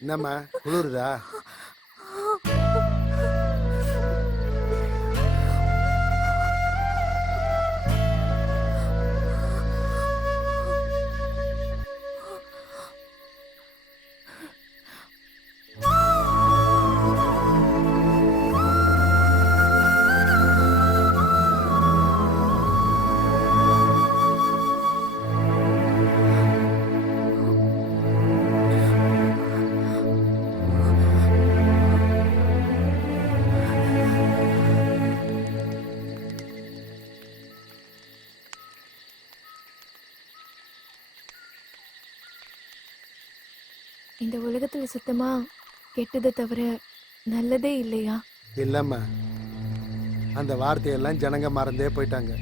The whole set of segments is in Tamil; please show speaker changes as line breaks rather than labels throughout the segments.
என்னம்மா குளிருதா?
இந்த உலகத்துல சுத்தமா கெட்டதை தவிர நல்லதே இல்லையா?
இல்லம்மா. அந்த வார்த்தையெல்லாம் ஜனங்க மறந்தே போயிட்டாங்க.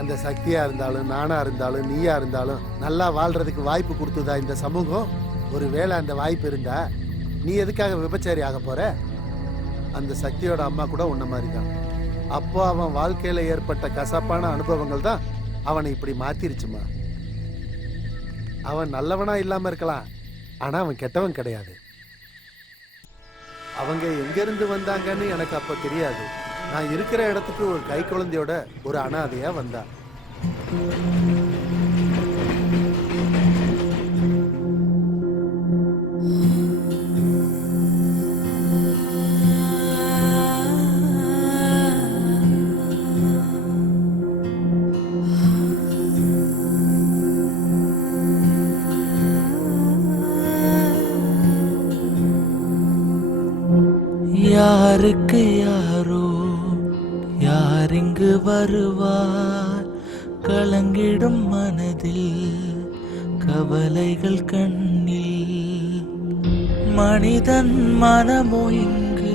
அந்த சக்தியா இருந்தாலும் நானா இருந்தாலும் நீயா இருந்தாலும் நல்லா வாழ்றதுக்கு வாய்ப்பு கொடுத்ததா இந்த சமூகம்? ஒருவேளை அந்த வாய்ப்பு இருந்தா நீ எதுக்காக விபச்சாரி ஆக போற? அந்த சக்தியோட அம்மா கூட உன்ன மாதிரி தான் அப்போ அவன் வாழ்க்கையில ஏற்பட்ட கசப்பான அனுபவங்கள் தான் அவனை இப்படி மாத்திருச்சுமா. அவன் நல்லவனா இல்லாம இருக்கலாம். ஆனா அவன் கெட்டவன் கிடையாது. அவங்க எங்கிருந்து வந்தாங்கன்னு எனக்கு அப்ப தெரியாது. நான் இருக்கிற இடத்துக்கு ஒரு கை குழந்தையோட ஒரு அனாதையா
வந்தான் கவலைகள் கண்ணில் மனிதன் மனமோ இங்கு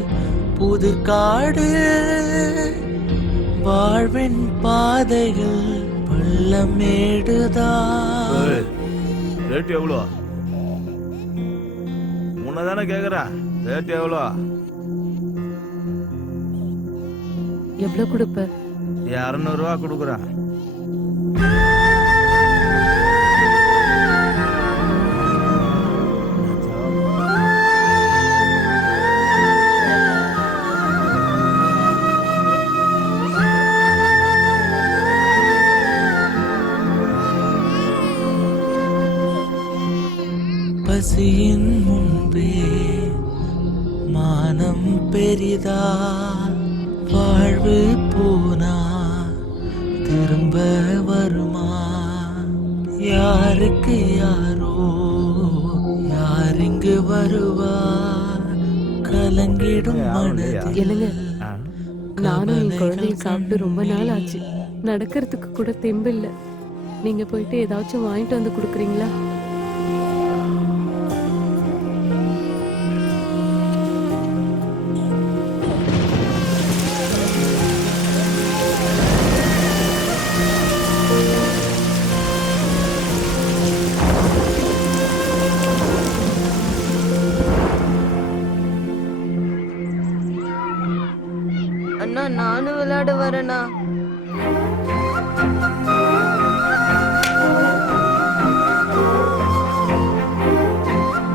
புதுக்காடு. வாழ்வின் பாதைகள் பள்ளமேடுதான்
ஏய், ரேட் எவ்வளோ? முன்ன தானே கேக்குறேன் ரேட் எவ்வளோ
எவ்வளவு கொடுப்ப?
இரநூறுவா கொடுக்குறேன்
யாருக்கு யாரோ யார் இங்கு வருவா? கலங்கிடும் மனதில்
என்னங்க. நானும் என் குழந்தையும் சாப்பிட்டு ரொம்ப நாள் ஆச்சு நடக்கிறதுக்கு கூட தெம்பு இல்ல. நீங்க போயிட்டு ஏதாச்சும் வாங்கிட்டு வந்து கொடுக்குறீங்களா?
நானும் விளையாட வரேண்ணா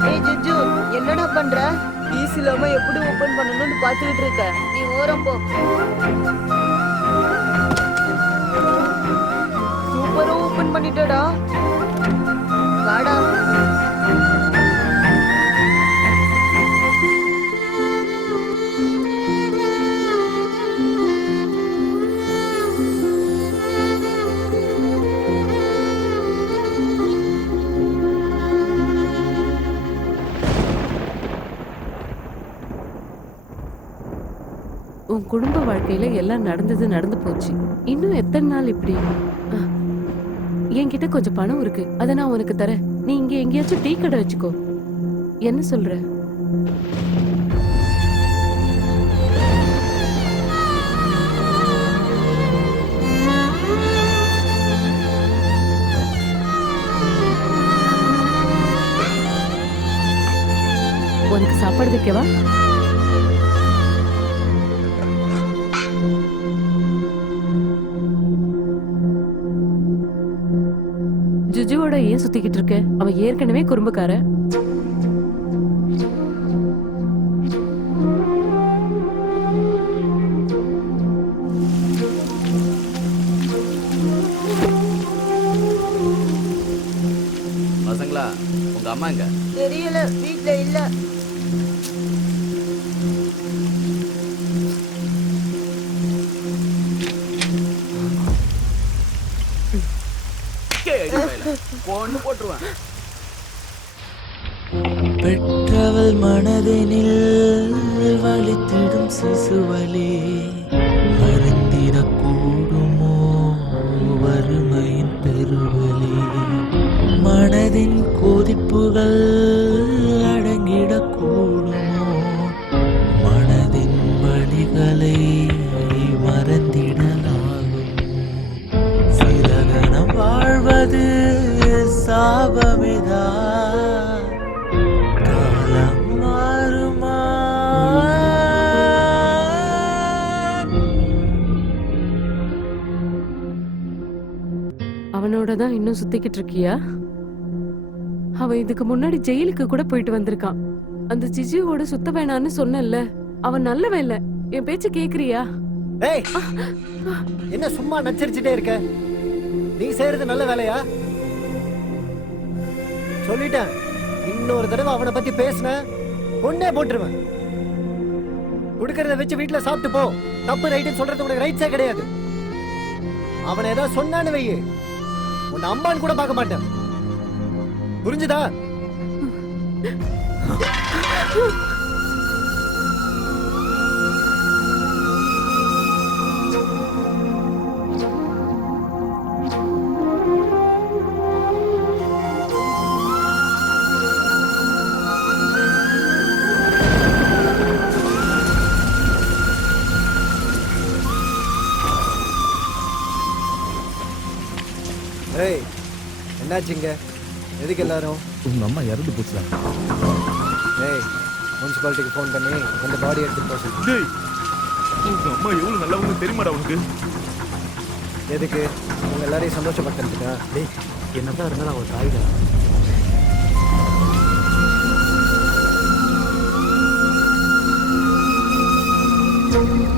ஏய் ஜிஜு என்னடா பண்ற? ஈஸ் இல்லாம எப்படி ஓபன் பண்ணணும்னு பாத்துக்கிட்டு இருக்க. நீ ஓரம் போ. சூப்பரா ஓபன் பண்ணிட்டடா. வாடா.
குடும்ப வாழ்க்கையில எல்லாம் நடந்தது நடந்து போச்சு. இன்னும் எத்தனை நாள் இப்படி? என்கிட்ட கொஞ்சம் பணம் இருக்கு. அதை நான் உனக்கு தரேன். நீ இங்க எங்கேயாச்சும் டீ கடை வச்சுக்கோ. என்ன சொல்ற? உனக்கு சாப்பாடு வைக்கவா? ஏன் சுத்திக்கிட்டு இருக்க? அவன் ஏற்கனவே குறும்புக்கார.
பசங்களா உங்க அம்மா எங்க?
தெரியல வீட்ல இல்ல.
போன்னு போட்டுருவேன்.
பெற்றவள் மனதினில் வலித்திடும் சிசுவலி மறந்திடக்கூடுமோ வறுமையின் பெருவலி. மனதின் கொதிப்புகள்
தான் இன்னும் சுத்திக்கிட்டு இருக்கியா அவன் இதுக்கு முன்னாடி ஜெயிலுக்கு கூட போயிட்டு வந்திருக்கான் அந்த ஜிஜுவோட சுத்த வேணான்னு சொன்னேன்ல அவன் நல்லவன் இல்ல. என் பேச்சு கேக்குறியா?
ஏய் என்ன சும்மா நச்சரிச்சுட்டே இருக்க? நீ செய்யறது நல்ல வேலையா? சொல்லிட்டேன் இன்னொரு தடவை அவனை பத்தி பேசுன கொண்டே போட்டுருவேன். கொடுக்கறத வச்சு வீட்டுல சாப்பிட்டு போ. தப்பு ரைட்டுன்னு சொல்றது உனக்கு ரைட்ஸே கிடையாது. அவனை ஏதாவது சொன்னான்னு வையு. உன்னை அம்மான்னு கூட பார்க்க மாட்டேன். புரிஞ்சுதா? என்னாச்சுங்க? எதுக்கு எல்லாரும்?
உங்க அம்மா இறந்து போச்சுடா.
ஏய் முனிசிபாலிட்டிக்கு ஃபோன் பண்ணி அந்த பாடி எடுத்துட்டு போக சொல்லு.
டேய் உங்க அம்மா எவ்வளவு நல்லவங்க தெரியுமாடா உனக்கு?
எதுக்கு? உங்க எல்லாரையும் சந்தோஷப்படுத்துறதுக்கா?
டேய் என்னதான் இருந்தாலும் அவன் தாய் தான்.
என்ன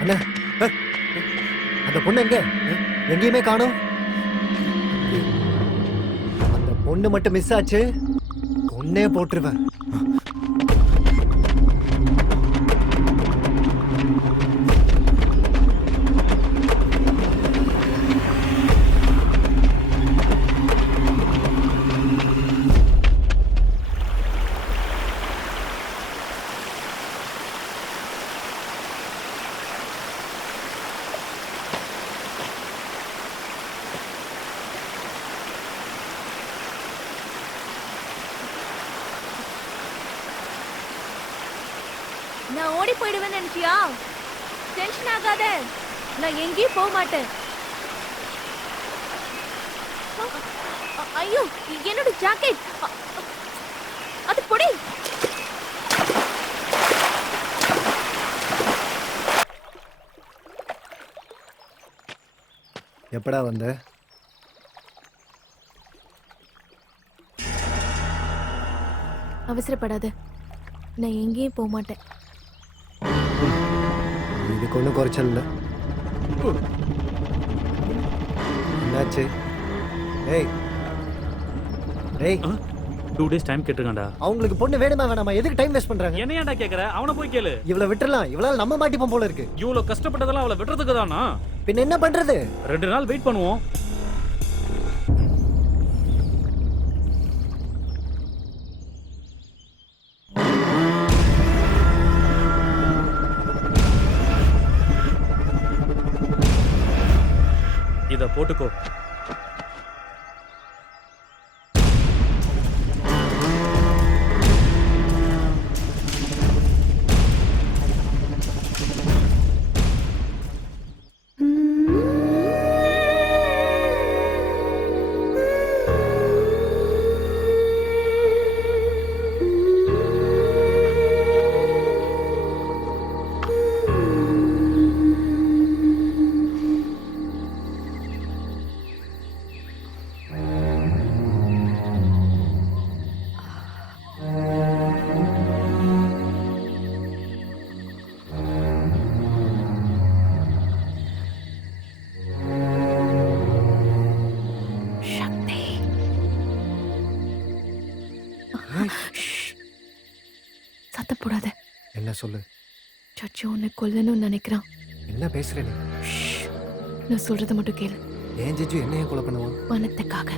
அண்ணா அந்த பொண்ணு எங்க? எங்கேயுமே காணோம். அந்த பொண்ணு மட்டும் மிஸ் ஆச்சு. பொண்ணே போட்டுருவேன்.
நான் ஓடி போயிடுவேன்னு நினைச்சியா? டென்ஷன் ஆகாத. நான் எங்கேயும் போக மாட்டேன். ஐயோ என்னோட ஜாக்கெட். அது பொடி.
எப்படா வந்த?
அவசரப்படாத. நான் எங்கேயும் போக மாட்டேன்.
இதுக்கு ஒன்றும் குறைச்சல் இல்லை. என்னாச்சு? ஏய். ஏய்
டூ டேஸ் டைம் கேட்டிருக்கான்டா.
அவங்களுக்கு பொண்ணு வேணுமா வேணாமா? எதுக்கு டைம் வேஸ்ட் பண்றாங்க?
என்ன ஏன்டா கேக்குற? அவனை போய் கேளு.
இவ்வளவு விட்டுறலாம். இவ்வளவு நம்ம மாட்டிப்போம் போல இருக்கு.
இவ்வளவு கஷ்டப்பட்டதெல்லாம் அவளை விடுறதுக்கு தானா
பின்ன என்ன பண்றது?
ரெண்டு நாள் வெயிட் பண்ணுவோம்.
to
go சொல்லு.
சச்சு உன்னை கொல்லணும்னு நினைக்கிறான்.
என்ன பேசுற நீ?
நான் சொல்றத மட்டும் கேளு.
ஏன் ஜிஜு என்ன ஏன் கொலை பண்ணுவான்?
பணத்துக்காக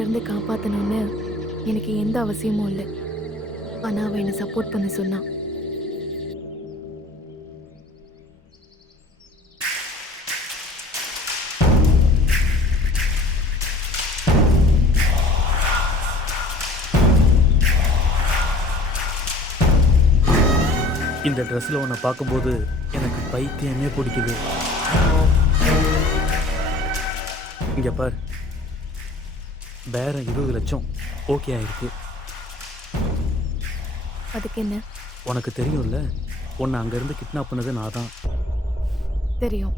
இருந்து காப்பாற்றணும்னு எனக்கு எந்த அவசியமும் இல்லை. ஆனால் அவள் என்னை சப்போர்ட் பண்ண சொன்னான்
இந்த ட்ரெஸ்ஸில் உன்னை பார்க்கும்போது எனக்கு பைத்தியமே பிடிக்குது. இங்கே பார். வேற இருபது லட்சம் ஓகே ஆயிருக்கு.
அதுக்கு என்ன?
உனக்கு தெரியும்ல உன்னை அங்கேருந்து கிட்னாப் பண்ணது நான் தான்
தெரியும்.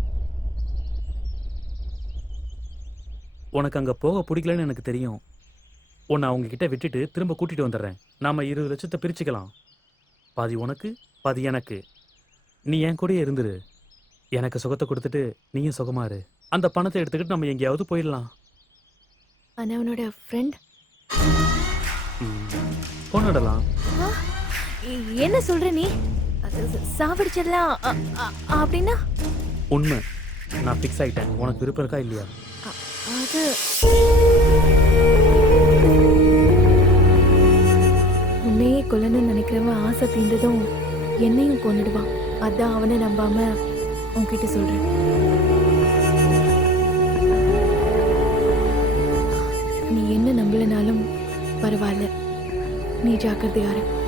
உனக்கு அங்கே போக பிடிக்கலன்னு எனக்கு தெரியும். உன்னை அவங்க கிட்ட விட்டுட்டு திரும்ப கூட்டிட்டு வந்துடுறேன். நாம இருபது லட்சத்தை பிரிச்சுக்கலாம். பாதி உனக்கு பாதி எனக்கு. நீ என் கூடயே இருந்துரு. எனக்கு சுகத்தை கொடுத்துட்டு நீயும் சுகமா இரு. அந்த பணத்தை எடுத்துக்கிட்டு நம்ம எங்கேயாவது போயிடலாம்.
ஆனா அவனோட ஃப்ரெண்ட்
கொண்டுடலாம்
என்ன சொல்ற நீ? சாவடிச்சிடலாம். அப்படின்னா?
உண்மை. நான் ஃபிக்ஸ் ஆயிட்டேன். உனக்கு விருப்பம் இருக்கா இல்லையா?
அது. உன்னையே கொல்லணும்னு நினைக்கிறவன் ஆசை தீண்டதும் என்னையும் கொன்னுடுவான். அதான் அவனை நம்பாம உன்கிட்ட சொல்றேன். என்ன நம்பலனாலும் பரவாயில்ல. நீ ஜாக்கிரதையாரு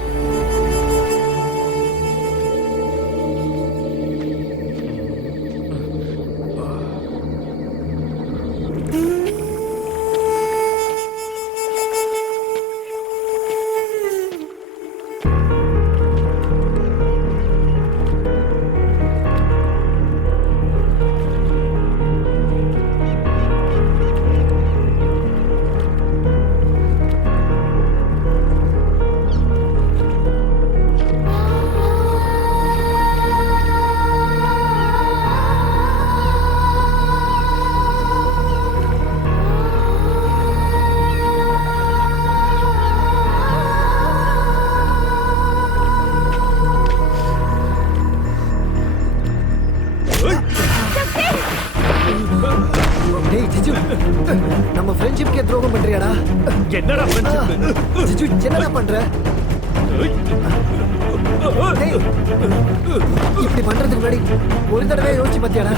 இப்படி பண்றதுக்கு முன்னாடி ஒரு தடவை யோசிச்சு பாத்தியாடா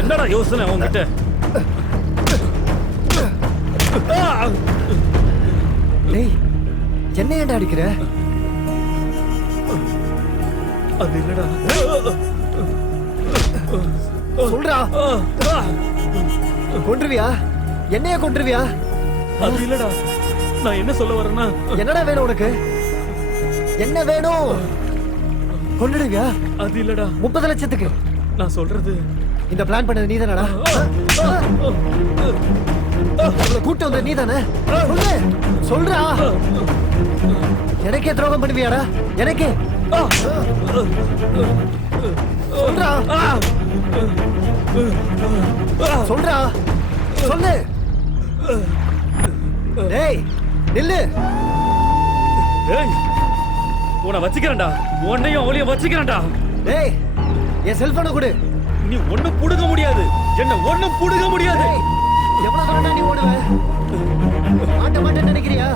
என்னடா யோசனை உன்கிட்ட?
டேய் என்ன ஏன்டா அடிக்கிற?
அது இல்லடா
சொல்றா. கொன்றுவியா? என்னைய கொன்றுவியா?
அது இல்லடா. நான் என்ன சொல்ல வரேன்னா?
என்னடா வேணும் உனக்கு? என்ன வேணும்? கொன்றுடுவியா
அது இல்லடா
முப்பது லட்சத்துக்கு
நான் சொல்றது
இந்த பிளான் பண்ணது நீதானடா உங்களை கூட்டு வந்த நீதானே சொல்லு சொல்றா எனக்கே துரோகம் பண்ணுவியாடா எனக்கே சொல்றா சொல்றா சொல்லு டேய் நில்லு
ஏய் உன்னை வச்சுக்கிறேன்டா. உன்னையும் அவளையும் வச்சுக்கிறேன்டா.
டேய் என் செல்போனை கொடு.
நீ ஒண்ணும் புடுங்க முடியாது. என்ன ஒண்ணும் புடுங்க முடியாது.
டேய் எவ்வளவு தூரம் நீ ஓடுவ? மாட்ட மாட்டேன்னு நினைக்கிறியா?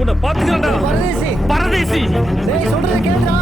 உன்னை பாத்துக்கிறேன்டா
பரதேசி.
பரதேசி.
டேய் சொல்றத கேளுடா.